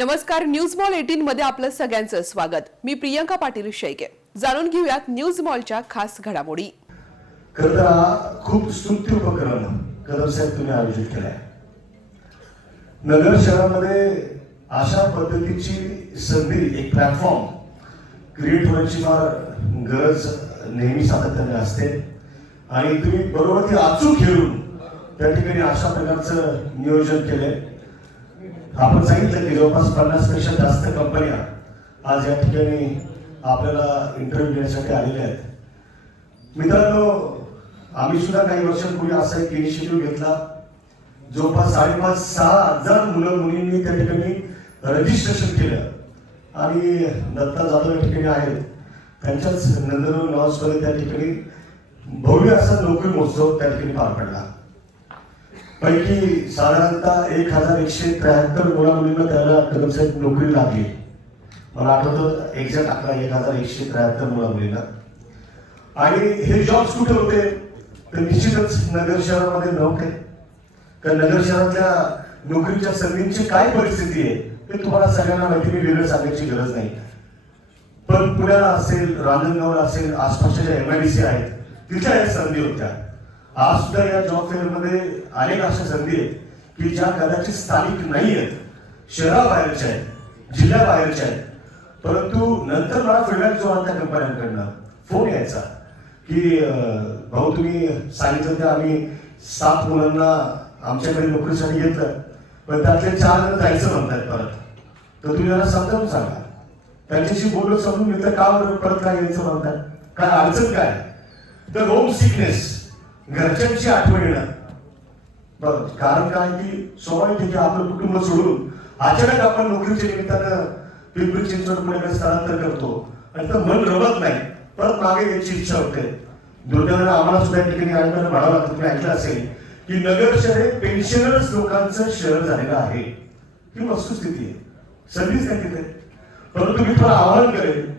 नमस्कार news mall eighteen मध्ये आपलं सगळ्यांचं स्वागत. मी प्रियंका पाटील शेळके. जाणून घेऊयात न्यूज मॉलच्या खास घडामोडी. खरं खूप स्तुत्य उपक्रम कदम साहेब तुम्ही आयोजित केलाय. नगर शहरामध्ये अशा पद्धतीची संधी एक प्लॅटफॉर्म क्रिएट होण्याची फार गरज नेहमी सातत्याने असते. आणि तुम्ही बरोबर ती अचूक घेऊन त्या ठिकाणी अशा प्रकारचं नियोजन केलंय. आपण सांगितलं की जवळपास पन्नासपेक्षा जास्त कंपन्या आज या ठिकाणी आपल्याला इंटरव्ह्यू घेण्यासाठी आलेल्या आहेत. मित्रांनो आम्ही सुद्धा काही वर्षांपूर्वी असा एक इनिशिएटिव्ह घेतला. जवळपास साडेपाच सहा हजार मुलं मुलींनी त्या ठिकाणी रजिस्ट्रेशन केलं. आणि दत्ता जाधव या ठिकाणी आहेत. त्यांच्याच नंदनवन लॉन्समध्ये त्या ठिकाणी भव्य असा नोकरी महोत्सव त्या ठिकाणी पार पडला. पैकी साधारणतः एक हजार एकशे त्र्याहत्तर मुला मुलींना त्याला कदमसाहेब नोकरी लागली. मला आठवतं एक्झॅक्ट अकरा एक हजार एकशे त्र्याहत्तर मुला मुलींना आणि हे जॉब्स कुठे होते? तर निश्चितच नगर शहरामध्ये नव्हते. कारण नगर शहरातल्या नोकरीच्या संधींची काय परिस्थिती आहे हे तुम्हाला सगळ्यांना माहिती मी वेगळं सांगायची गरज नाही. पण पुण्याला असेल रांजणगावला असेल आसपासच्या ज्या एम आय डी सी आहेत तिथल्या या संधी होत्या. आज सुद्धा या जॉब फेअरमध्ये अनेक अशा संधी आहेत की ज्या कदाचित स्थानिक नाही आहेत. शहराबाहेरच्या आहेत जिल्ह्याबाहेरच्या आहेत. परंतु नंतर मला फीडबॅक जो आला त्या कंपन्यांकडनं फोन यायचा की भाऊ तुम्ही सांगितलं की आम्ही सात मुलांना आमच्याकडे नोकरीसाठी घेतलं पण त्यातले चार जण जायचं म्हणतात परत. तर तुम्ही त्यांना समजावून सांगा. त्यांच्याशी बोललो समजून घेतलं का परत काय यायचं म्हणतात काय अडचण काय? तर होम सिकनेस घरच्यांची आठवण येणार. बरं कारण काय की स्वाभाविक आहे की आपलं कुटुंब सोडून अचानक आपण नोकरीच्या निमित्तानं पिंपरी चिंचवड पुण्याकडे स्थलांतर करतो. आणि तर मन रमत नाही. परत मागे यायची इच्छा होते. दुर्दैवानं आम्हाला सुद्धा या ठिकाणी ऐकायला म्हणावं लागतं तुम्ही ऐकलं असेल की नगर शहर हे पेन्शनर्स लोकांचं शहर झालेलं आहे. ही वस्तुस्थिती आहे. संधीच नाही तिथे? परंतु मी तुम्हाला आवाहन करेन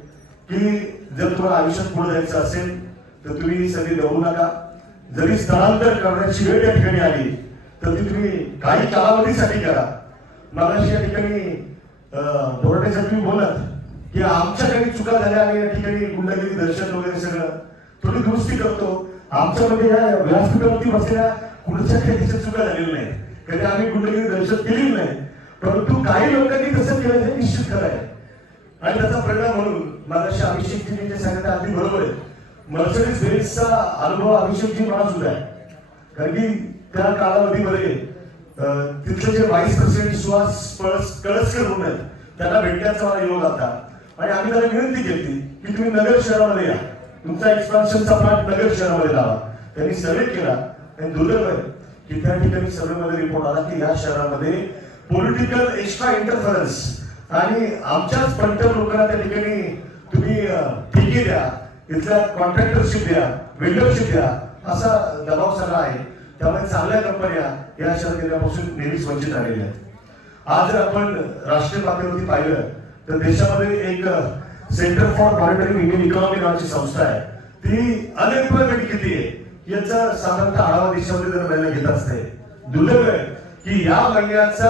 की जर तुम्हाला आयुष्यात पुढे जायचं असेल तर तुम्ही सगळी संधी देऊ नका. जरी स्थलांतर करण्याची वेळ या ठिकाणी आली तर ती तुम्ही काही कालावधीसाठी करा. मला या ठिकाणी बोर्डासाठी तुम्ही बोलत की आमच्या काही चुका झाल्या आणि या ठिकाणी गुंडगिरी दर्शन वगैरे सगळं. थोडी दुरुस्ती करतो. आमच्यामध्ये म्हणजे या व्यासपीठावरती बसलेल्या कुणाच्या काही चुका झालेल्या नाही कधी आम्ही गुंडगिरी दर्शन केली नाही परंतु काही लोकांनी तसं केलं हे निश्चित खरं आहे. आणि त्याचा परिणाम म्हणून माझ्याशी अभिषेक सांगितलं अगदी बरोबर आहे. मर्सडीज बेन्सचा अनुभव अभिषेकजी मला सुद्धा आहे. कारण की त्या कालावधीमध्ये तिथले जे व्हाईस पर्सेंट सुहास पळस कळसकर म्हणून आहेत त्यांना भेटण्याचा मला योग आता. आणि आम्ही त्याला विनंती केली की तुम्ही नगर शहरामध्ये या. तुमचा एक्सपान्शनचा प्लॅन नगर शहरामध्ये लावा. त्यांनी सर्वे केला आणि दुर्दैव आहे की त्या ठिकाणी सर्वेमध्ये रिपोर्ट आला की या शहरामध्ये पॉलिटिकल एक्स्ट्रा इंटरफरन्स आणि आमच्याच पंटर लोकांना त्या ठिकाणी तुम्ही अं, ठेके द्या. इथल्या कॉन्ट्रॅक्टरशिप द्या वेल्डरशिप द्या असा दबाव सगळा आहे. त्यामुळे चांगल्या कंपन्या या शहरात येण्यापासून नेहमीच वंचित राहिलेल्या आहेत. आज जर आपण राष्ट्रीय पातळीवरती पाहिलं तर देशामध्ये एक centre for monitoring Indian economy नावाची संस्था आहे. ती अनएम्प्लॉयमेंट किती आहे याचा साधारणतः आढावा देशामध्ये दर महिन्याला घेत असते दुर्दैव आहे की या महिन्याचा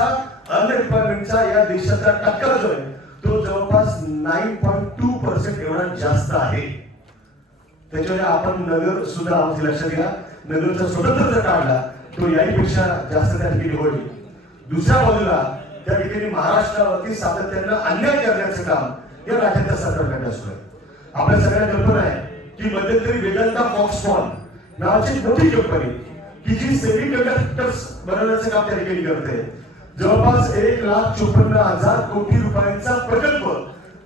अनएम्प्लॉयमेंटचा या देशाचा टक्का जो आहे तो जवळपास नाईन पॉईंट टू पर्सेंट एवढा जास्त आहे. त्याच्यामुळे आपण नगर सुद्धा आमची लक्षात घ्या. नगरचा स्वतंत्र जर काढला तो याहीपेक्षा जास्त त्या ठिकाणी होईल दुसऱ्या बाजूला त्या ठिकाणी महाराष्ट्रावरती सातत्यानं अन्याय करण्याचं काम या राज्याच्या सरकारकडे असतोय आपल्या सगळ्या कल्पना आहे की मध्यंतरी वेदांता फॉक्सकॉन नावाची मोठी कंपनी की जी सेमी कंडक्टर्स बनवण्याचं काम त्या ठिकाणी करते जवळपास एक लाख चोपन्न हजार कोटी रुपयांचा प्रकल्प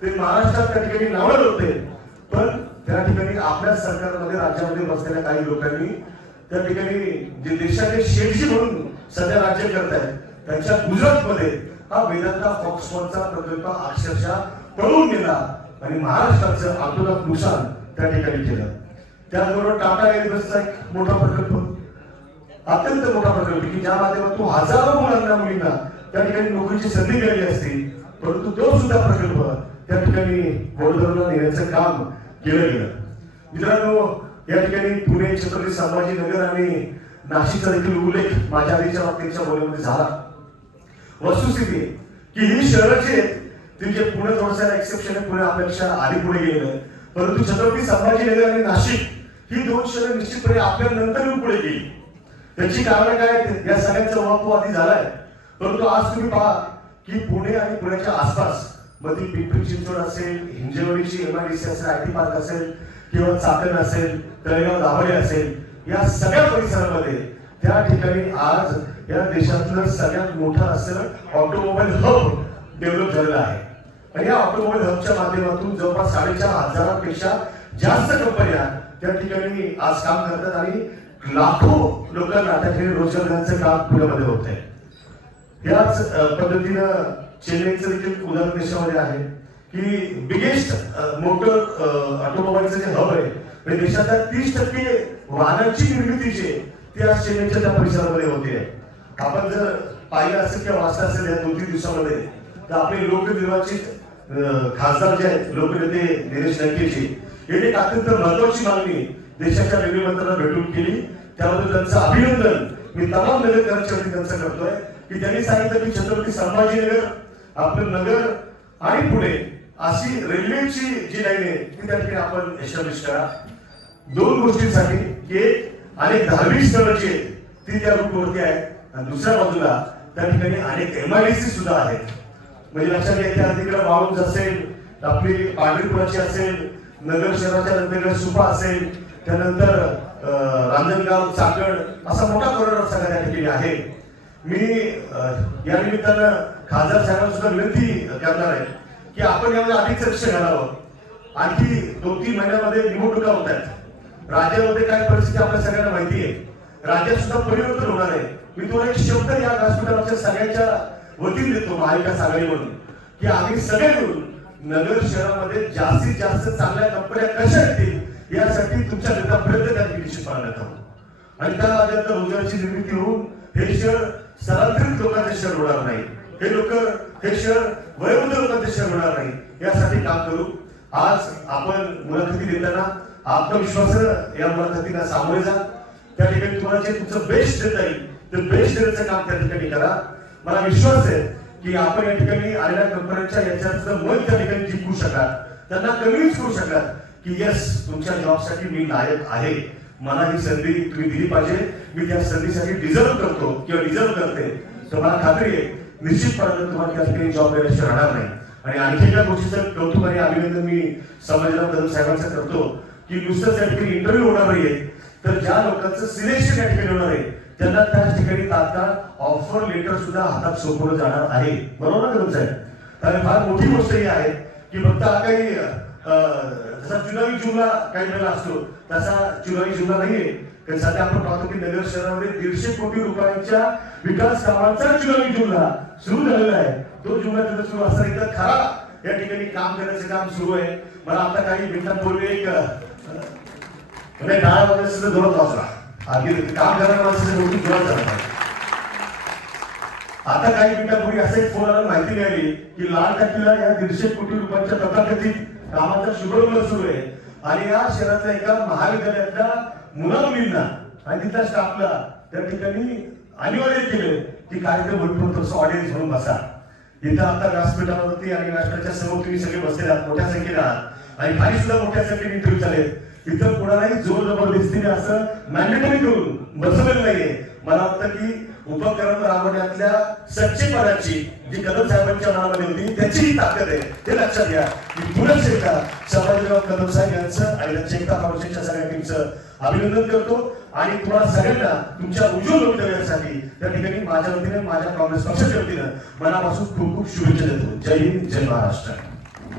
ते महाराष्ट्रात त्या ठिकाणी नावड होते पण त्या ठिकाणी आपल्या सरकारमध्ये राज्यामध्ये बसलेल्या काही लोकांनी त्या ठिकाणी जे देशाचे शेठजी म्हणून सध्या राज्य करत आहेत त्यांच्या गुजरातमध्ये हा वेदांता फॉक्सकॉनचा प्रकल्प अक्षरशः पळून गेला आणि महाराष्ट्राचं आतोनात नुकसान त्या ठिकाणी केलं. त्याचबरोबर टाटा एअरवेजचा एक मोठा प्रकल्प. अत्यंत मोठा प्रकल्प की ज्या माध्यमातून हजारो मुलांना मुलींना त्या ठिकाणी नोकरीची संधी मिळाली असती परंतु तो सुद्धा प्रकल्प त्या ठिकाणी गोलधरला नेण्याचं काम केलं गेलं मित्रांनो या ठिकाणी पुणे छत्रपती संभाजीनगर आणि नाशिकचा देखील उल्लेख माझ्या आधीच्या बाबतीच्या बोलण्यामध्ये झाला. वस्तुस्थिती की ही शहरं जी आहेत ती जे पुणे थोडंसं एक्सेप्शन आहे पुणे आपल्यापेक्षा आधी पुढे गेलेलं आहे. परंतु छत्रपती संभाजीनगर आणि नाशिक ही दोन शहरं निश्चितपणे आपल्या नंतर येऊन पुढे गेली. त्याची कारण काय आहेत? या सगळ्यांचा वापर आधी झालाय. परंतु आज तुम्ही पहा की पुणे आणि पुण्याच्या आसपास मग ती पिंपरी चिंचवड असेल हिंजवडीची एमआयडीसी असेल आय टी पार्क असेल किंवा चाकण असेल तळेगाव दाभोळे असेल या सगळ्या परिसरामध्ये त्या ठिकाणी आज या देशातलं सगळ्यात मोठं असं ऑटोमोबाईल हब डेव्हलप झालेलं आहे. आणि या ऑटोमोबाईल हबच्या माध्यमातून जवळपास साडेचार हजारापेक्षा जास्त कंपन्या त्या ठिकाणी आज काम करतात आणि लाखो लोकांना त्या ठिकाणी रोजगार देण्याचं काम पुण्यामध्ये होत आहे याच पद्धतीनं चेन्नईचं देखील उदाहरण देशामध्ये आहे की बिगेस्ट मोटर ऑटोमोबाईलचं जे हब आहे म्हणजे देशातल्या तीस टक्के वाहनांची निर्मिती जी आहे ती आज चेन्नईच्या त्या परिसरामध्ये होते. आपण जर पाहिलं असेल किंवा वाचलं असेल या दोन तीन दिवसामध्ये तर आपले लोकनिर्वाचित खासदार जे आहेत लोकनेते दिनेश नाईकेजी यांनी एक अत्यंत महत्वाची मागणी देशाच्या रेल्वे मंत्र्यांना भेटून केली. त्याबद्दल त्यांचं अभिनंदन मी तमाम नगरकरांच्या त्यांचं करतोय की त्यांनी सांगितलं की छत्रपती संभाजीनगर आपलं नगर आणि पुणे अशी रेल्वेची जी लाईन आहे ती त्या ठिकाणी आपण एस्टॅब्लिश करा. दोन गोष्टींसाठी की एक अनेक धार्मिक स्थळं जी आहेत ती त्या रूटवरती आहेत. आणि दुसऱ्या बाजूला त्या ठिकाणी अनेक एमआयडीसी सुद्धा आहेत. म्हणजे लक्षात घ्या त्या तिकडे वाळूंज असेल आपली पांढरीपुराची असेल नगर शहराच्या नंतर सुपा असेल त्यानंतर अं, रांजणगाव चाकण असा मोठा कॉरिडॉर सगळ्या त्या ठिकाणी आहे. मी या निमित्तानं खासदार साहेबांना सुद्धा विनंती करणार आहे की आपण यामध्ये अधिक लक्ष घालावं. आणखी दोन तीन महिन्यामध्ये निवडणुका होत आहेत. राज्यामध्ये काय परिस्थिती आपल्या सगळ्यांना माहिती आहे. राज्यात सुद्धा परिवर्तन होणार आहे. मी तुम्हाला एक शब्द या व्यासपीठावरच्या सगळ्यांच्या वतीने देतो महाविकास आघाडी म्हणून की आम्ही सगळे मिळून नगर शहरामध्ये जास्तीत जास्त चांगल्या कंपन्या कशा येतील यासाठी तुमच्या नेतापर्यंत त्या निश्चित पाहण्यात आहोत. आणि त्या राज्यात रोजगाराची निर्मिती होऊन हे शहर स्थलांतरित लोकांचे शहर होणार नाही. हे लोक हे शहर वयोवृद्ध लोकांचे शहर होणार नाही. यासाठी काम करू. आज आपण मुलाखती देताना आत्मविश्वास या मुलाखतीला सामोरे जा. त्या ठिकाणी तुम्हाला जे तुमचं बेस्ट देता येईल ते बेस्ट देण्याचं काम त्या ठिकाणी करा. मला विश्वास आहे की आपण या ठिकाणी आलेल्या कंपन्यांच्या याच्यातलं मन त्या ठिकाणी जिंकू शकाल. त्यांना कन्व्हिन्स करू शकाल की येस तुमच्या जॉबसाठी मी लायक आहे. मला ही संधी तुम्ही दिली पाहिजे. मी त्या संधीसाठी डिझर्व करतो किंवा डिझर्व करते. तर मला खात्री आहे निश्चितपणे तुम्हाला त्या ठिकाणी जॉब मिळाल्याशिवाय राहणार नाही. आणि आणखी एका गोष्टीचं कौतुक आणि अभिनंदन मी समाजराव कदम साहेबांचं करतो की नुसतं त्या ठिकाणी इंटरव्ह्यू होणार नाहीये. तर ज्या लोकांचं सिलेक्शन या ठिकाणी होणार आहे त्यांना त्याच ठिकाणी तात्काळ ऑफर लेटर सुद्धा हातात सोपवलं जाणार आहे. बरोबर ना कदम साहेब? फार मोठी गोष्ट ही आहे की फक्त हा काही जसा चुनावी जुमला काही वेळेला असतो तसा चुनावी जुमला नाहीये. कारण सध्या आपण पाहतो की नगर शहरामध्ये दीडशे कोटी रुपयांच्या विकास कामांचा चुनावी जुमला सुरू झालेला आहे. तो जुमला तिथं सुरू असताना इथं खरा या ठिकाणी काम करण्याचं काम सुरू आहे. मला आता काही मिनिटांपूर्वी एक म्हणजे डाळ वगैरे सुद्धा जोरात वाचला आधी काम करणाऱ्या माणसाची मोठी जोरात झाला आता काही मिनिटांपूर्वी असं एक फोन आला माहिती मिळाली की लाल टाकीला या दीडशे कोटी रुपयांच्या तथाकथित कामाचा शुभारंभ सुरू आहे. आणि या शहरातल्या एका महाविद्यालयातल्या मुला मुलींना आणि तिथल्या स्टाफला त्या ठिकाणी अनिवार्य केलं की कार्यक्रम भरपूर थोडस ऑडियन्स म्हणून बसा. इथं आता व्यासपीठावरती आणि व्यासपीठाच्या समोर तुम्ही सगळे बसलेले आहात मोठ्या संख्येने आहात. आणि काही सुद्धा मोठ्या संख्येने इंटरव्ह्यू चालेल इथं कोणालाही जोर जबरदस्तीने असं मॅन्डेटरी करून बसवलेलं नाहीये. मला वाटतं की उपक्रम राबवण्यातल्या सच्चेपणाची जी कदम साहेबांच्या मनामध्ये होती त्याची ही ताकद आहे. हे लक्षात घ्या. की पुनश्च एकदा संभाजीराव कदम साहेब यांचं आणि त्यांच्या एकता फाउंडेशनच्या सगळ्या टीमचं अभिनंदन करतो. आणि तुम्हाला सगळ्यांना तुमच्या उज्ज्वल भवितव्यासाठी त्या ठिकाणी माझ्या वतीने माझ्या काँग्रेस पक्षाच्या वतीनं मनापासून खूप खूप शुभेच्छा देतो. जय हिंद जय महाराष्ट्र.